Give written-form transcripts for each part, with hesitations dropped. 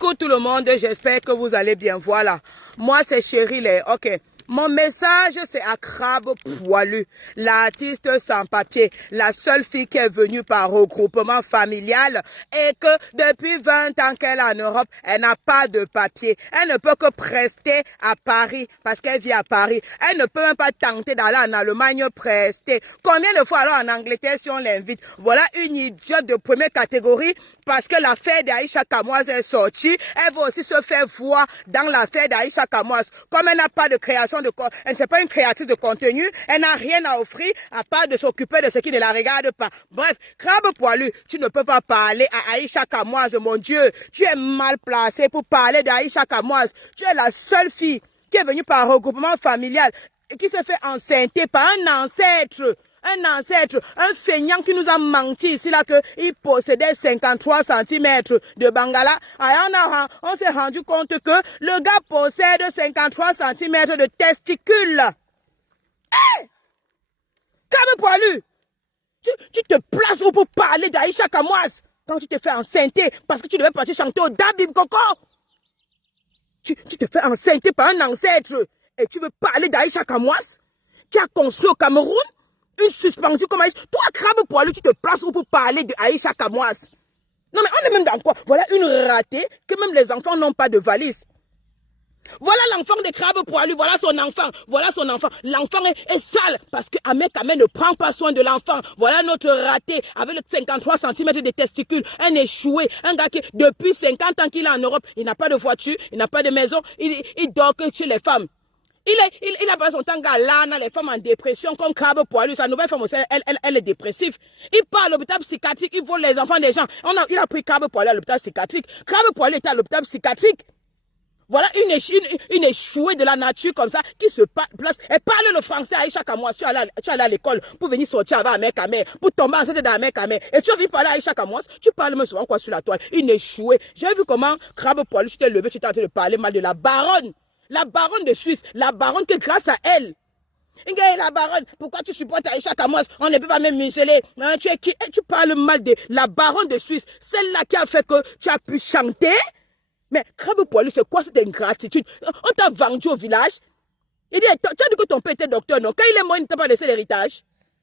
Coucou tout le monde, j'espère que vous allez bien. Voilà, moi c'est Cheryl, ok. Mon message, c'est à Crabe Poilu, l'artiste sans papier, la seule fille qui est venue par regroupement familial et que depuis 20 ans qu'elle est en Europe, elle n'a pas de papier. Elle ne peut que prester à Paris parce qu'elle vit à Paris. Elle ne peut même pas tenter d'aller en Allemagne prester. Combien de fois alors en Angleterre si on l'invite? Voilà une idiote de première catégorie parce que l'affaire d'Aïcha Kamoise est sortie. Elle va aussi se faire voir dans l'affaire d'Aïcha Kamoise. Comme elle n'a pas de création elle n'est pas une créatrice de contenu, elle n'a rien à offrir à part de s'occuper de ce qui ne la regarde pas. Bref, Crabe Poilu, tu ne peux pas parler à Aïcha Kamoise, mon Dieu. Tu es mal placé pour parler d'Aïcha Kamoise. Tu es la seule fille qui est venue par regroupement familial et qui s'est fait enceinter par un ancêtre. Un feignant qui nous a menti ici là qu'il possédait 53 cm de Bangala. On s'est rendu compte que le gars possède 53 cm de testicules. Hé! Crabe Poilu! Tu te places où pour parler d'Aïcha Kamoise quand tu te fais enceinter parce que tu devais partir chanter au Dabib Coco? Tu te fais enceinter par un ancêtre et tu veux parler d'Aïcha Kamoise qui a construit au Cameroun une suspendue comme Aïcha. Toi, Crabe Poilu, tu te places où pour parler de Aïcha Kamoise? Non, mais on est même dans quoi? Voilà une ratée que même les enfants n'ont pas de valise. Voilà l'enfant de Crabe Poilu, voilà son enfant. L'enfant est sale parce que Ahmed Kamel ne prend pas soin de l'enfant. Voilà notre raté avec le 53 cm de testicules, un échoué, un gars qui depuis 50 ans qu'il est en Europe, il n'a pas de voiture, il n'a pas de maison, il dort que chez les femmes. Il a pas son temps galana, les femmes en dépression, comme Crabe Poilu, sa nouvelle femme aussi, elle est dépressive. Il part à l'hôpital psychiatrique, il vole les enfants des gens. Il a pris Crabe Poilu à l'hôpital psychiatrique. Crabe Poilu était à l'hôpital psychiatrique. Voilà une échouée de la nature comme ça, qui se place. Elle parle le français à Aïcha Kamoise. Tu es allé à l'école pour venir sortir avec Ahmed Kamel, pour tomber enceinte d'Ahmed Kamel. Et tu as vu parler à Aïcha Kamoise, tu parles même souvent quoi sur la toile. Une échouée. J'ai vu comment Crabe Poilu, tu t'es levé, tu étais en train de parler mal de la baronne. La baronne de Suisse, la baronne que grâce à elle. La baronne, pourquoi tu supportes Aïcha Kamoise? On ne peut pas même museler. Hein, tu es qui? Et tu parles mal de la baronne de Suisse. Celle-là qui a fait que tu as pu chanter. Mais Crabe Poilu, c'est quoi cette ingratitude? On t'a vendu au village. Il dit, tu as dit que ton père était docteur, non? Quand il est mort, il ne t'a pas laissé l'héritage.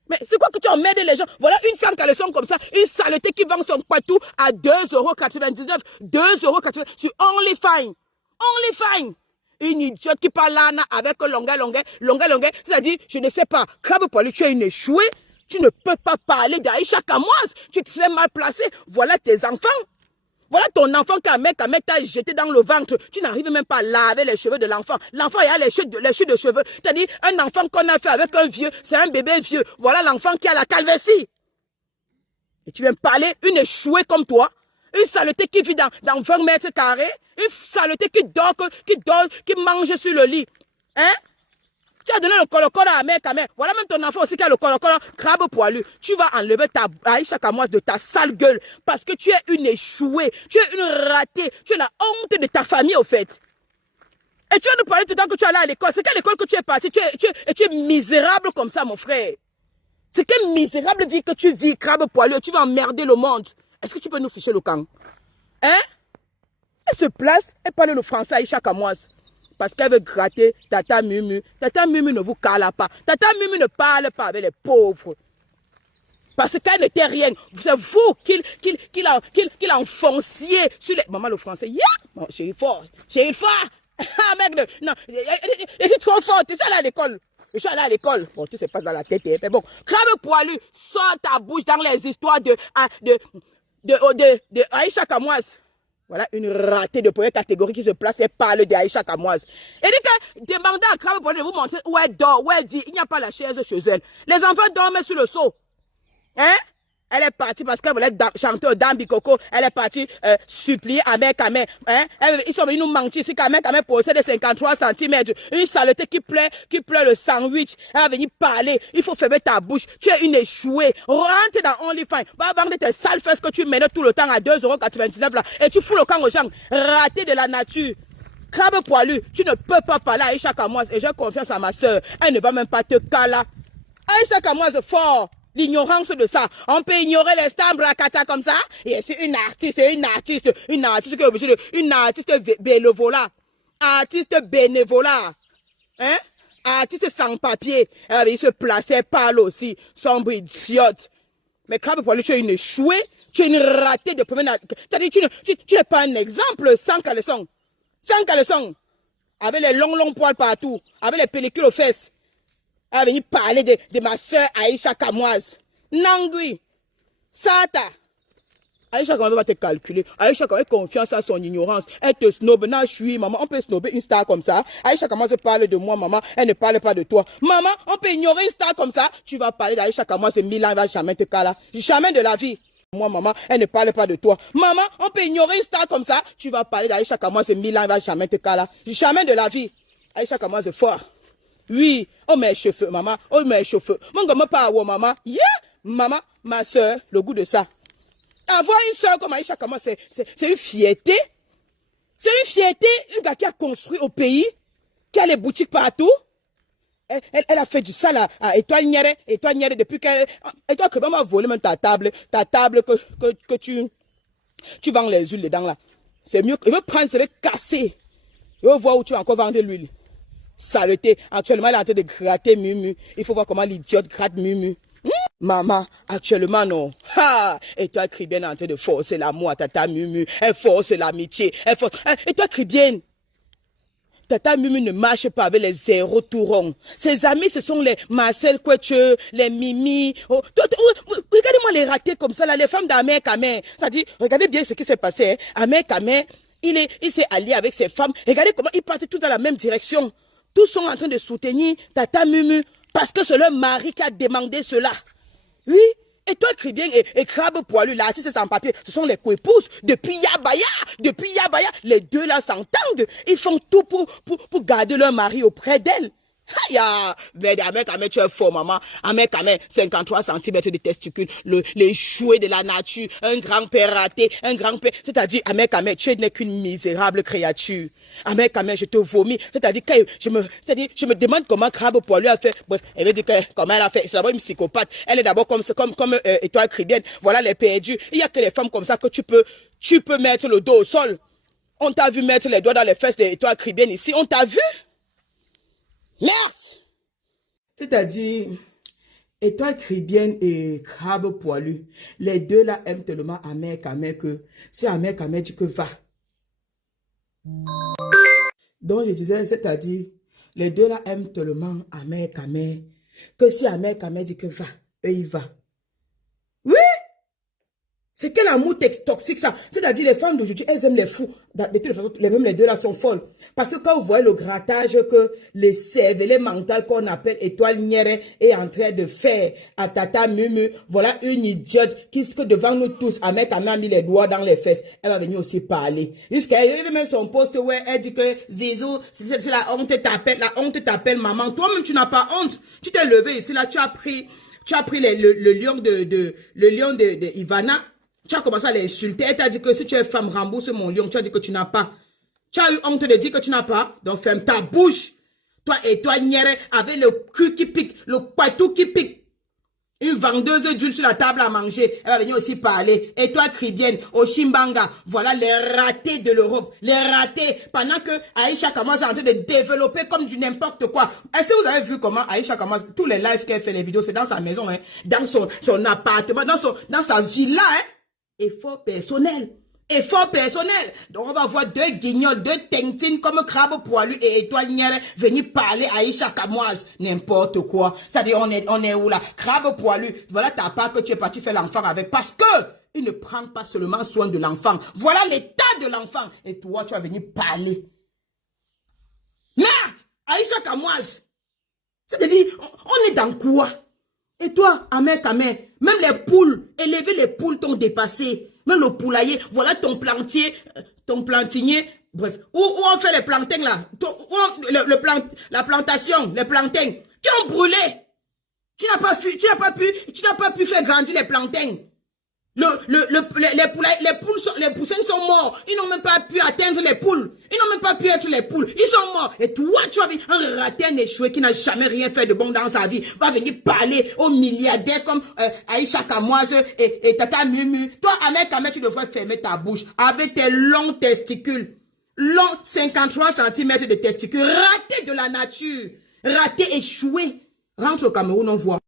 Mais c'est quoi que tu emmerdes les gens? Voilà une sans caleçon comme ça, une saleté qui vend son patou à 2,99 €. 2,99 € sur OnlyFans. OnlyFans. Une idiote qui parle là avec longueur. C'est-à-dire, je ne sais pas, Crabe Poilu, tu es une échouée. Tu ne peux pas parler d'Aïcha Kamoise. Tu es très mal placé. Voilà tes enfants. Voilà ton enfant qu'Ahmed t'a jeté dans le ventre. Tu n'arrives même pas à laver les cheveux de l'enfant. L'enfant, il a les chutes de cheveux. C'est-à-dire, un enfant qu'on a fait avec un vieux, c'est un bébé vieux. Voilà l'enfant qui a la calvitie. Et tu viens me parler, une échouée comme toi, une saleté qui vit dans 20 mètres carrés, une saleté qui dort, qui mange sur le lit. Hein? Tu as donné le colo-colo à Ahmed Kamel. Voilà même ton enfant aussi qui a le colo-colo. Crabe Poilu. Tu vas enlever ta Aïcha Kamoise de ta sale gueule. Parce que tu es une échouée. Tu es une ratée. Tu es la honte de ta famille, au fait. Et tu vas nous parler tout le temps que tu es allé à l'école. C'est quelle école que tu es parti? Tu es misérable comme ça, mon frère. C'est quelle misérable vie que tu vis, Crabe Poilu. Tu vas emmerder le monde. Est-ce que tu peux nous ficher le camp? Hein? Elle se place, elle parle le français à Aïcha Kamoise. Parce qu'elle veut gratter Tata Mumu. Tata Mumu ne vous cala pas. Tata Mumu ne parle pas avec les pauvres. Parce qu'elle n'était rien. C'est vous qu'il a enfoncié sur les... Maman, le français. Yeah! Bon, chérie fort. Ah, mec, non. Je suis trop fort. Tu sais, aller à l'école. Je suis allé à l'école. Bon, tout se passe dans la tête. Mais bon. Crabe Poilu, sors ta bouche dans les histoires de Aïcha Kamoise. Voilà une ratée de première catégorie qui se place et parle d'Aïcha Kamoise. Et dit que demandez à Crabe Poilu de vous montrer où elle dort, où elle vit. Il n'y a pas la chaise chez elle. Les enfants dorment sur le seau. Hein? Elle est partie parce qu'elle voulait chanter au Dambi Coco. Elle est partie supplier Ahmed Kamel. Hein? Ils sont venus nous mentir ici qu'Ahmed Kamel possède 53 cm. Une saleté qui pleure le sandwich. Elle va venir parler. Il faut fermer ta bouche. Tu es une échouée. Rentre dans OnlyFans. Va vendre tes sales fesses que tu mènes tout le temps à 2,99 € là. Et tu fous le camp aux gens. Raté de la nature. Crabe Poilu, tu ne peux pas parler à Aïcha Kamoise. Et j'ai confiance à ma soeur. Elle ne va même pas te caler. Aïcha Kamoise fort. L'ignorance de ça. On peut ignorer les stars bracata comme ça. Et c'est une artiste qui est obligée de, une artiste bénévolat. Artiste bénévolat. Hein? Artiste sans papier. Il se plaçait pâle aussi. Sombre idiote. Mais quand tu es une échouée, tu es une ratée de première. C'est-à-dire, tu n'es pas un exemple sans caleçon. Sans caleçon. Avec les longs poils partout. Avec les pellicules aux fesses. Elle est venue parler de ma soeur Aïcha Kamoise. Nangui. Sata. Aïcha Kamoise va te calculer. Aïcha Kamoise a confiance à son ignorance. Elle te snob. Non, je suis maman. On peut snobber une star comme ça. Aïcha Kamoise parle de moi, maman. Elle ne parle pas de toi. Maman, on peut ignorer une star comme ça. Tu vas parler d'Aïcha Kamoise 1000 ans. Elle va jamais te caler. Jamais de la vie. Moi, maman, elle ne parle pas de toi. Maman, on peut ignorer une star comme ça. Tu vas parler d'Aïcha Kamoise 1000 ans. Elle va jamais te caler. Jamais de la vie. Aïcha Kamoise est fort. Oui, oh mes cheveux, maman, oh mes cheveux. Mon gomme pas à maman. Yeah, maman, ma soeur, le goût de ça. Avoir une soeur comme Aïcha Kamoise, c'est une fierté. C'est une fierté, une gars qui a construit au pays, qui a les boutiques partout. Elle a fait du sale à Étoile Nière depuis qu'elle... Étoile que maman a volé même ta table que tu vends les huiles dedans là. C'est mieux, il veut prendre, c'est casser. Il veut voir où tu vas encore vendre l'huile. Saleté. Actuellement, elle est en train de gratter Mumu. Il faut voir comment l'idiote gratte Mumu. Maman, actuellement, non. Ha! Et toi, Cribienne, est en train de forcer l'amour à Tata Mumu. Elle force l'amitié. Et toi, Cribienne, Tata Mumu ne marche pas avec les zéros tout ronds. Ses amis, ce sont les Marcel Quetcheux, les Mimi. Oh, regardez-moi les ratés comme ça, là, les femmes d'Amer Kamer. C'est-à-dire, regardez bien ce qui s'est passé. Hein. Amer Kamer, il s'est allié avec ses femmes. Regardez comment ils partent tous dans la même direction. Tous sont en train de soutenir Tata Mumu parce que c'est leur mari qui a demandé cela. Oui, et toi, Cribien et Crabe Poilu, là, si c'est sans papier, ce sont les coépouses. Depuis Yabaya, les deux là s'entendent. Ils font tout pour garder leur mari auprès d'elle. Aïe, mais Amek, tu es fort, maman. Amek, 53 cm de testicules, les jouets de la nature, un grand-père raté, un grand-père. C'est-à-dire, Amek, tu n'es qu'une misérable créature. Amek, je te vomis. C'est-à-dire, je me demande comment Crabe Poilu a fait. Bref, elle veut dire comment elle a fait. C'est d'abord une psychopathe. Elle est d'abord comme Étoile Cribienne. Voilà les perdus. Il y a que les femmes comme ça que tu peux mettre le dos au sol. On t'a vu mettre les doigts dans les fesses d'Étoile Cribienne ici. On t'a vu? Merde! C'est-à-dire, Étoile Cribienne et Crabe Poilu, les deux là aiment tellement Amer que si Amer dit que va. Donc je disais, c'est-à-dire, les deux là aiment tellement Amer que si Amer dit que va, eux ils vont. Oui! C'est quel amour toxique ça. C'est-à-dire les femmes d'aujourd'hui, elles aiment les fous. De toute façon, même les deux là sont folles. Parce que quand vous voyez le grattage que les cervelets mentales qu'on appelle Étoile Nière est en train de faire à Tata Mumu, voilà une idiote qui que devant nous tous, Amek a mis les doigts dans les fesses. Elle va venir aussi parler. Jusqu'à même son poste où elle dit que Zizou, c'est la honte t'appelle maman. Toi-même tu n'as pas honte. Tu t'es levé ici là, tu as pris le lion de Ivana. Tu as commencé à l'insulter. Elle t'a dit que si tu es femme, rembourse mon lion. Tu as dit que tu n'as pas. Tu as eu honte de dire que tu n'as pas. Donc ferme ta bouche. Toi et toi, Nière, avec le cul qui pique, le poitou qui pique. Une vendeuse d'huile sur la table à manger. Elle va venir aussi parler. Et toi, Cribienne, au Chimbanga. Voilà les ratés de l'Europe. Les ratés. Pendant que Aïcha commence à en train de développer comme du n'importe quoi. Est-ce que vous avez vu comment Aïcha commence, tous les lives qu'elle fait, les vidéos, c'est dans sa maison, hein, dans son appartement, dans sa villa, hein. Effort personnel. Donc, on va voir deux guignols, deux tentines comme Crabe Poilu et Étoile Nière venir parler à Aïcha Kamoise. N'importe quoi. C'est-à-dire, on est où là? Crabe Poilu. Voilà ta part que tu es parti faire l'enfant avec. Parce que il ne prend pas seulement soin de l'enfant. Voilà l'état de l'enfant. Et toi, tu vas venir parler. Merde! Aïcha Kamoise. C'est-à-dire, on est dans quoi? Et toi, Amer, même les poules, élever les poules t'ont dépassé. Même le poulailler, voilà ton plantinier, bref. Où on fait les plantains là? La plantation, les plantains, qui ont brûlé. Tu n'as pas pu faire grandir les plantains. Les poussins sont morts. Ils n'ont même pas pu atteindre les poules. Ils n'ont même pas pu être les poules. Ils sont morts. Et toi, tu vas venir, un raté, un échoué qui n'a jamais rien fait de bon dans sa vie, va venir parler aux milliardaires comme Aïcha Kamoise et Tata Mumu. Toi, Ahmed Ahmed, tu devrais fermer ta bouche avec tes longs testicules. Longs 53 cm de testicules. Raté de la nature. Raté, échoué. Rentre au Cameroun, on voit.